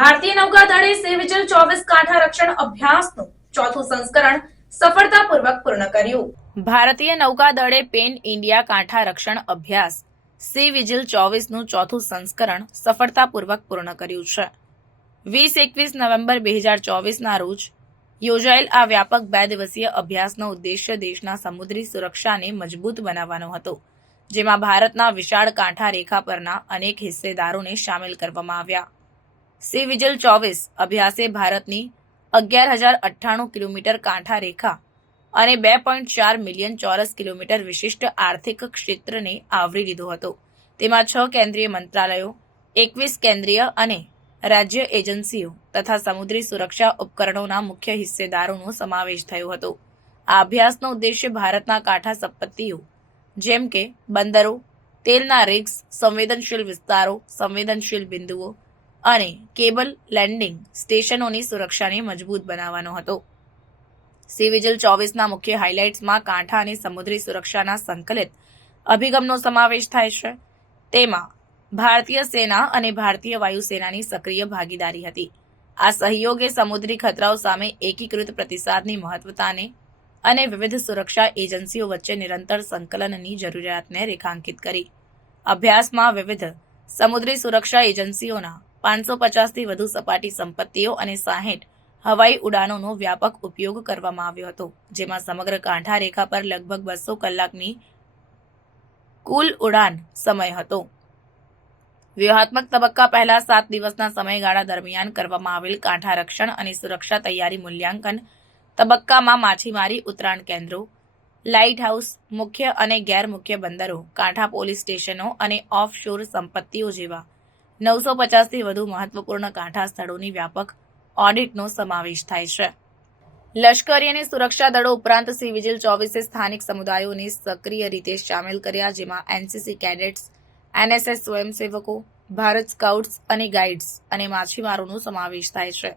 ભારતીય નૌકાદળે સી ચોવીસ કાંઠા રક્ષણ અભ્યાસનું ચોથું સંસ્કરણ સફળતાપૂર્વક પૂર્ણ કર્યું. ભારતીય નૌકાદળે પેન ઇન્ડિયા કાંઠા રક્ષણ અભ્યાસ સી વિજિલ ચોવીસનું ચોથું સંસ્કરણ સફળતાપૂર્વક પૂર્ણ કર્યું છે. વીસ એકવીસ નવેમ્બર બે હજાર ચોવીસના રોજ યોજાયેલ આ વ્યાપક બે દિવસીય અભ્યાસનો ઉદ્દેશ્ય દેશના સમુદ્રી સુરક્ષાને મજબૂત બનાવવાનો હતો, જેમાં ભારતના વિશાળ કાંઠા રેખા પરના અનેક હિસ્સેદારોને સામેલ કરવામાં આવ્યા. સી વિજલ ચોવીસ અભ્યાસે ભારતની અગિયાર હજાર અઠ્ઠાણું કિલોમીટર કાંઠા રેખા અને બે પોઈન્ટ ચાર મિલિયન ચોરસ કિલોમીટર વિશિષ્ટ આર્થિક ક્ષેત્રને આવરી લીધો હતો. તેમાં છ કેન્દ્રીય મંત્રાલયો, એકવીસ કેન્દ્રીય અને રાજ્ય એજન્સીઓ તથા સમુદ્રી સુરક્ષા ઉપકરણોના મુખ્ય હિસ્સેદારોનો સમાવેશ થયો હતો. આ અભ્યાસનો ઉદ્દેશ્ય ભારતના કાંઠા સંપત્તિઓ, જેમ કે બંદરો, તેલના રિગ્સ સંવેદનશીલ વિસ્તારો, સંવેદનશીલ બિંદુઓ અને કેબલ લેન્ડિંગ સ્ટેશનોની સુરક્ષાને મજબૂત બનાવવાનો હતો. સી ચોવીસના મુખ્ય હાઇલાઇટ્સમાં કાંઠા અને સમુદ્રી સુરક્ષાના સંકલિત અભિગમનો સમાવેશ થાય છે. તેમાં ભારતીય સેના અને ભારતીય વાયુસેનાની સક્રિય ભાગીદારી હતી. આ સહયોગે સમુદ્રી ખતરાઓ સામે એકીકૃત પ્રતિસાદની મહત્વતાને અને વિવિધ સુરક્ષા એજન્સીઓ વચ્ચે નિરંતર સંકલનની જરૂરિયાતને રેખાંકિત કરી. અભ્યાસમાં વિવિધ સમુદ્રી સુરક્ષા એજન્સીઓના પાંચસો પચાસથી વધુ સપાટી સંપત્તિઓ અને સાહીઠ હવાઈ ઉડાનોનો વ્યાપક ઉપયોગ કરવામાં આવ્યો હતો, જેમાં સમગ્ર કાંઠા રેખા પર લગભગ બસો કલાકની કુલ ઉડાન સમય હતો. વ્યૂહાત્મક તબક્કા પહેલા સાત દિવસના સમયગાળા દરમિયાન કરવામાં આવેલ કાંઠા રક્ષણ અને સુરક્ષા તૈયારી મૂલ્યાંકન તબક્કામાં માછીમારી ઉતરાણ કેન્દ્રો લાઇટ હાઉસ મુખ્ય અને ગેરમુખ્ય બંદરો, કાંઠા પોલીસ સ્ટેશનો અને ઓફ શોર સંપત્તિઓ જેવા નવસો પચાસથી વધુ મહત્વપૂર્ણ કાંઠા સ્થળોની વ્યાપક ઓડિટનો સમાવેશ થાય છે. લશ્કરી અને સુરક્ષા દળો ઉપરાંત સી વિજિલ ચોવીસે સ્થાનિક સમુદાયોને સક્રિય રીતે સામેલ કર્યા, જેમાં એનસીસી કેડેટ્સ, એનએસએસ સ્વયંસેવકો, ભારત સ્કાઉટ્સ અને ગાઈડ્સ અને માછીમારોનો સમાવેશ થાય છે.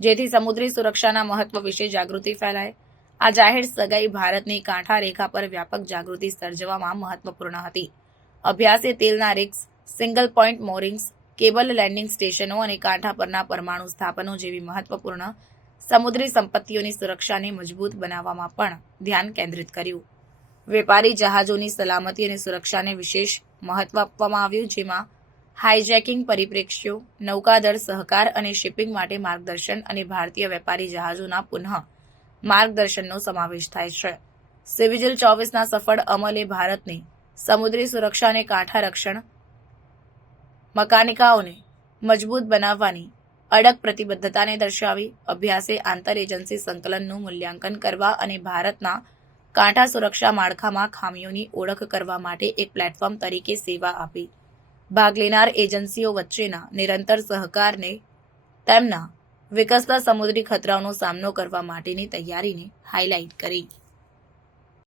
જેથી સમુદ્રી સુરક્ષાના મહત્વ વિશે જાગૃતિ ફેલાય. આ જાહેર સગાઈ ભારતની કાંઠા રેખા પર વ્યાપક જાગૃતિ સર્જવામાં મહત્વપૂર્ણ હતી. અભ્યાસે તેલના risks, single point moorings cable landing સ્ટેશનો અને કાંઠા પરના પરમાણુ સ્થાપનો જેવી મહત્વપૂર્ણ સમુદ્રી સંપત્તિઓની સુરક્ષાને મજબૂત બનાવવામાં પણ ધ્યાન કેન્દ્રિત કર્યું. વેપારી જહાજોની સલામતી અને સુરક્ષાને વિશેષ મહત્વ આપવામાં આવ્યું, જેમાં હાઇજેકિંગ પરિપ્રેક્ષ્યો, નૌકાદળ સહકાર અને શિપિંગ માટે માર્ગદર્શન અને ભારતીય વેપારી જહાજોના પુનઃ માર્ગદર્શનનો સમાવેશ થાય છે. સિવિજિલ ચોવીસના સફળ અમલે ભારતની સમુદ્રી સુરક્ષા અને કાંઠા રક્ષણ મકાનિકાઓને મજબૂત બનાવવાની અડગ પ્રતિબદ્ધતાને દર્શાવી અભ્યાસે આંતર એજન્સી સંકલનનું મૂલ્યાંકન કરવા અને ભારતના કાંઠા સુરક્ષા માળખામાં ખામીઓની ઓળખ કરવા માટે એક પ્લેટફોર્મ તરીકે સેવા આપી. ભાગ લેનાર એજન્સીઓ વચ્ચેના નિરંતર સહકારને તેમના વિકસતા સમુદ્રી ખતરાઓનો સામનો કરવા માટેની તૈયારીને હાઇલાઇટ કરી.